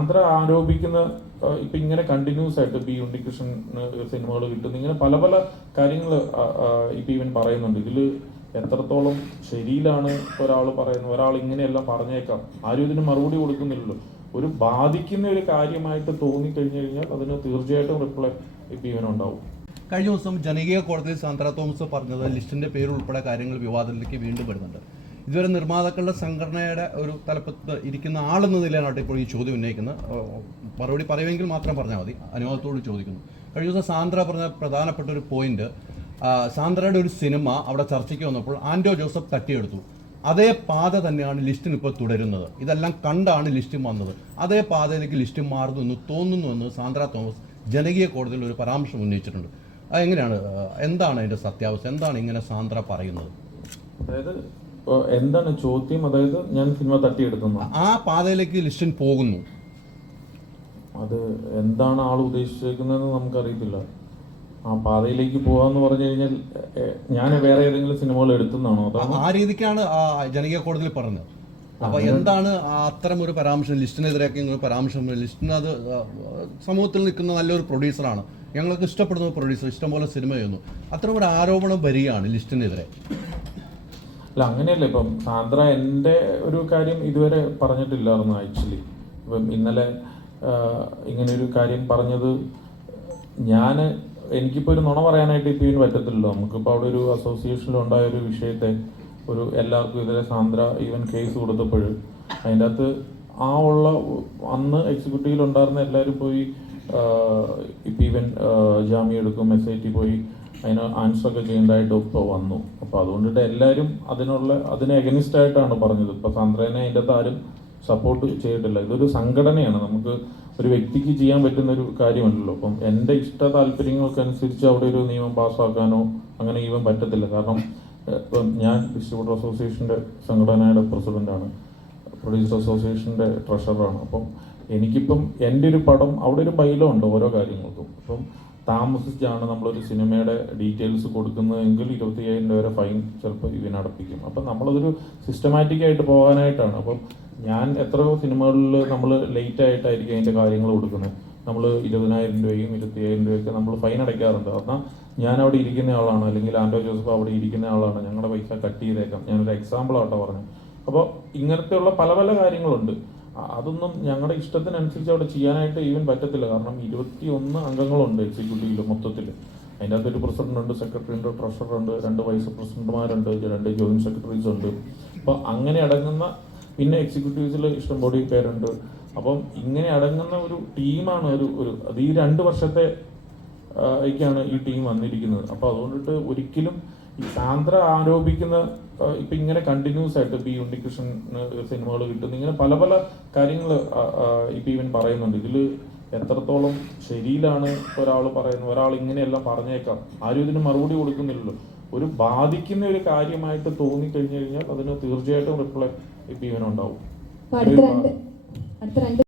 സാന്ദ്ര ആരോപിക്കുന്ന ഇപ്പൊ ഇങ്ങനെ കണ്ടിന്യൂസ് ആയിട്ട് ബി ഉണ്ണികൃഷ്ണന് സിനിമകൾ കിട്ടുന്നു. ഇങ്ങനെ പല പല കാര്യങ്ങൾ ഇപ്പൊ ഇവൻ പറയുന്നുണ്ട്. ഇതിൽ എത്രത്തോളം ശരിയിലാണ് ഒരാൾ പറയുന്നത്? ഒരാൾ ഇങ്ങനെയെല്ലാം പറഞ്ഞേക്കാം. ആരും ഇതിന് മറുപടി കൊടുക്കുന്നില്ലല്ലോ. ഒരു ബാധിക്കുന്ന ഒരു കാര്യമായിട്ട് തോന്നി കഴിഞ്ഞു കഴിഞ്ഞാൽ അതിന് തീർച്ചയായിട്ടും റിപ്ലൈ ഇപ്പൊ ഇവനുണ്ടാവും കഴിഞ്ഞ ദിവസം ജനകീയ കോടതി സാന്ദ്ര തോമസ് പറഞ്ഞത് ലിസ്റ്റിന്റെ പേര് ഉൾപ്പെടെ കാര്യങ്ങൾ വിവാദത്തിലേക്ക് വീണ്ടും വരുന്നുണ്ട്. ഇതുവരെ നിർമ്മാതാക്കളുടെ സംഘടനയുടെ ഒരു തലപ്പത്ത് ഇരിക്കുന്ന ആളെന്ന നിലയിലാണ് ഇപ്പോൾ ഈ ചോദ്യം ഉന്നയിക്കുന്നത്. മറുപടി പറയുമെങ്കിൽ മാത്രം പറഞ്ഞാൽ മതി. അനുവാദത്തോട് ചോദിക്കുന്നു. കഴിഞ്ഞ ദിവസം സാന്ദ്ര പറഞ്ഞ പ്രധാനപ്പെട്ട ഒരു പോയിന്റ് സാന്ദ്രയുടെ ഒരു സിനിമ അവിടെ ചർച്ചയ്ക്ക് വന്നപ്പോൾ ആൻഡോ ജോസഫ് തട്ടിയെടുത്തു. അതേ പാത തന്നെയാണ് ലിസ്റ്റിന് ഇപ്പോൾ തുടരുന്നത്. ഇതെല്ലാം കണ്ടാണ് ലിസ്റ്റും വന്നത്. അതേ പാതയിലേക്ക് ലിസ്റ്റ് മാറുന്നു എന്ന് തോന്നുന്നു എന്ന് സാന്ദ്ര തോമസ് ജനകീയ കോടതിയിൽ ഒരു പരാമർശം ഉന്നയിച്ചിട്ടുണ്ട്. അത് എങ്ങനെയാണ് എന്താണ് അതിന്റെ സത്യാവസ്ഥ? എന്താണ് ഇങ്ങനെ സാന്ദ്ര പറയുന്നത്? അതായത് എന്താണ് ചോദ്യം? അതായത് ഞാൻ സിനിമ തട്ടിയെടുക്കുന്നു. ആ പാതയിലേക്ക് ലിസ്റ്റിൻ പോകുന്നു. അത് എന്താണ് ആൾ ഉദ്ദേശിച്ചേക്കുന്നതെന്ന് നമുക്കറിയത്തില്ല. ആ പാതയിലേക്ക് പോവാന്ന് പറഞ്ഞു കഴിഞ്ഞാൽ ഞാൻ വേറെ ഏതെങ്കിലും സിനിമകൾ എടുത്തുന്നാണോ ആ- രീതിക്കാണ് ജനകീയ കോടതിയിൽ പറഞ്ഞത്. അപ്പൊ എന്താണ് അത്തരം ഒരു പരാമർശം? ലിസ്റ്റിനെതിരെയൊക്കെ ഒരു പരാമർശം ലിസ്റ്റിന് അത് സമൂഹത്തിൽ നിൽക്കുന്ന നല്ലൊരു പ്രൊഡ്യൂസറാണ്. ഞങ്ങൾക്ക് ഇഷ്ടപ്പെടുന്ന പ്രൊഡ്യൂസർ ഇഷ്ടംപോലെ സിനിമ ചെയ്യുന്നു. അത്തരം ഒരു ആരോപണം വരികയാണ് ലിസ്റ്റിനെതിരെ. അല്ല അങ്ങനെയല്ല. ഇപ്പം സാന്ദ്ര എന്റെ ഒരു കാര്യം ഇതുവരെ പറഞ്ഞിട്ടില്ലായിരുന്നു ആക്ച്വലി. ഇപ്പം ഇന്നലെ ഇങ്ങനെ ഒരു കാര്യം പറഞ്ഞത് ഞാൻ എനിക്കിപ്പോൾ ഒരു നുണ പറയാനായിട്ട് ഇപ്പം ഇതിന് പറ്റത്തില്ലല്ലോ. നമുക്കിപ്പോൾ അവിടെ ഒരു അസോസിയേഷനിൽ ഉണ്ടായ ഒരു വിഷയത്തെ ഒരു എല്ലാവർക്കും ഇതിലെ സാന്ദ്ര ഈവൻ കേസ് കൊടുത്തപ്പോൾ അതിന്റെ അകത്ത് ആ ഉള്ള അന്ന് എക്സിക്യൂട്ടീവിൽ ഉണ്ടായിരുന്ന എല്ലാവരും പോയി ഇപ്പം ഈവൻ ജാമ്യം എടുക്കും എസ് ഐ ടി പോയി അതിന് ആൻസർ ഒക്കെ ചെയ്യേണ്ടതായിട്ട് ഇപ്പോൾ വന്നു. അപ്പോൾ അതുകൊണ്ടിട്ട് എല്ലാവരും അതിനുള്ള അതിനെ എഗനിസ്റ്റ് ആയിട്ടാണ് പറഞ്ഞത്. ഇപ്പോൾ സാന്ദ്രേനെ അതിന്റെ അകത്ത് ആരും സപ്പോർട്ട് ചെയ്തിട്ടില്ല. ഇതൊരു സംഘടനയാണ്. നമുക്ക് ഒരു വ്യക്തിക്ക് ചെയ്യാൻ പറ്റുന്ന ഒരു കാര്യമല്ലല്ലോ. അപ്പം എന്റെ ഇഷ്ട താല്പര്യങ്ങൾക്കനുസരിച്ച് അവിടെ ഒരു നിയമം പാസ്സാക്കാനോ അങ്ങനെ ഈവൻ പറ്റത്തില്ല. കാരണം ഇപ്പം ഞാൻ ഡിസ്ട്രിബ്യൂട്ടർ അസോസിയേഷന്റെ സംഘടനയുടെ പ്രസിഡന്റാണ് പ്രൊഡ്യൂസർ അസോസിയേഷന്റെ ട്രഷററാണ് അപ്പം എനിക്കിപ്പം എന്റെ ഒരു പടം അവിടെ ഒരു ബൈലോ ഉണ്ട് ഓരോ കാര്യങ്ങൾക്കും. അപ്പം താമസിച്ചാണ് നമ്മളൊരു സിനിമയുടെ ഡീറ്റെയിൽസ് കൊടുക്കുന്നതെങ്കിൽ ഇരുപത്തി അയ്യായിരം രൂപ വരെ ഫൈൻ ചിലപ്പോൾ ഇതിനടപ്പിക്കും. അപ്പം നമ്മളതൊരു സിസ്റ്റമാറ്റിക് ആയിട്ട് പോകാനായിട്ടാണ്. അപ്പം ഞാൻ എത്രയോ സിനിമകളിൽ നമ്മൾ ലേറ്റ് ആയിട്ടായിരിക്കും അതിന്റെ കാര്യങ്ങൾ കൊടുക്കുന്നത്. നമ്മൾ ഇരുപതിനായിരം രൂപയും ഇരുപത്തി അയ്യായിരം രൂപയൊക്കെ നമ്മൾ ഫൈൻ അടയ്ക്കാറുണ്ട്. കാരണം ഞാൻ അവിടെ ഇരിക്കുന്ന ആളാണ് അല്ലെങ്കിൽ ആൻഡോ ജോസഫ് അവിടെ ഇരിക്കുന്ന ആളാണ് ഞങ്ങളുടെ പൈസ കട്ട് ചെയ്തേക്കാം. ഞാനൊരു എക്സാമ്പിൾ ആട്ടോ പറഞ്ഞു അപ്പോൾ ഇങ്ങനത്തെയുള്ള പല പല കാര്യങ്ങളുണ്ട്. അതൊന്നും ഞങ്ങളുടെ ഇഷ്ടത്തിനനുസരിച്ച് അവിടെ ചെയ്യാനായിട്ട് ഈവൻ പറ്റത്തില്ല. കാരണം ഇരുപത്തി ഒന്ന് അംഗങ്ങളുണ്ട് എക്സിക്യൂട്ടീവിൽ മൊത്തത്തിൽ അതിന്റെ അകത്ത് ഒരു പ്രസിഡന്റ് ഉണ്ട് സെക്രട്ടറി ഉണ്ട് ട്രഷറർ ഉണ്ട് രണ്ട് വൈസ് പ്രസിഡന്റുമാരുണ്ട് രണ്ട് ജോയിന്റ് സെക്രട്ടറീസ് ഉണ്ട് അപ്പോൾ അങ്ങനെ അടങ്ങുന്ന പിന്നെ എക്സിക്യൂട്ടീവ്സിൽ ഇഷ്ടംപോലെ പേരുണ്ട്. അപ്പം ഇങ്ങനെ അടങ്ങുന്ന ഒരു ടീമാണ് ഒരു ഒരു അത് ഈ രണ്ട് വർഷത്തെ ാണ് ഈ ടീം വന്നിരിക്കുന്നത്. അപ്പോൾ അതുകൊണ്ടിട്ട് ഒരിക്കലും സാന്ദ്ര ആരോപിക്കുന്ന ഇപ്പൊ ഇങ്ങനെ കണ്ടിന്യൂസ് ആയിട്ട് ബി ഈ ഉണ്ണികൃഷ്ണൻ സിനിമകൾ കിട്ടുന്നു ഇങ്ങനെ പല പല കാര്യങ്ങൾ ഇപ്പൊ ഇവൻ പറയുന്നുണ്ട്. ഇതിൽ എത്രത്തോളം ശരിയിലാണ് ഒരാൾ പറയുന്നത്? ഒരാൾ ഇങ്ങനെയെല്ലാം പറഞ്ഞേക്കാം. ആരും ഇതിന് മറുപടി കൊടുക്കുന്നില്ലല്ലോ. ഒരു ബാധിക്കുന്ന ഒരു കാര്യമായിട്ട് തോന്നി കഴിഞ്ഞു കഴിഞ്ഞാൽ അതിന് തീർച്ചയായിട്ടും റിപ്ലൈ ഇപ്പൊ ഇവനുണ്ടാവും. അടുത്ത രണ്ട്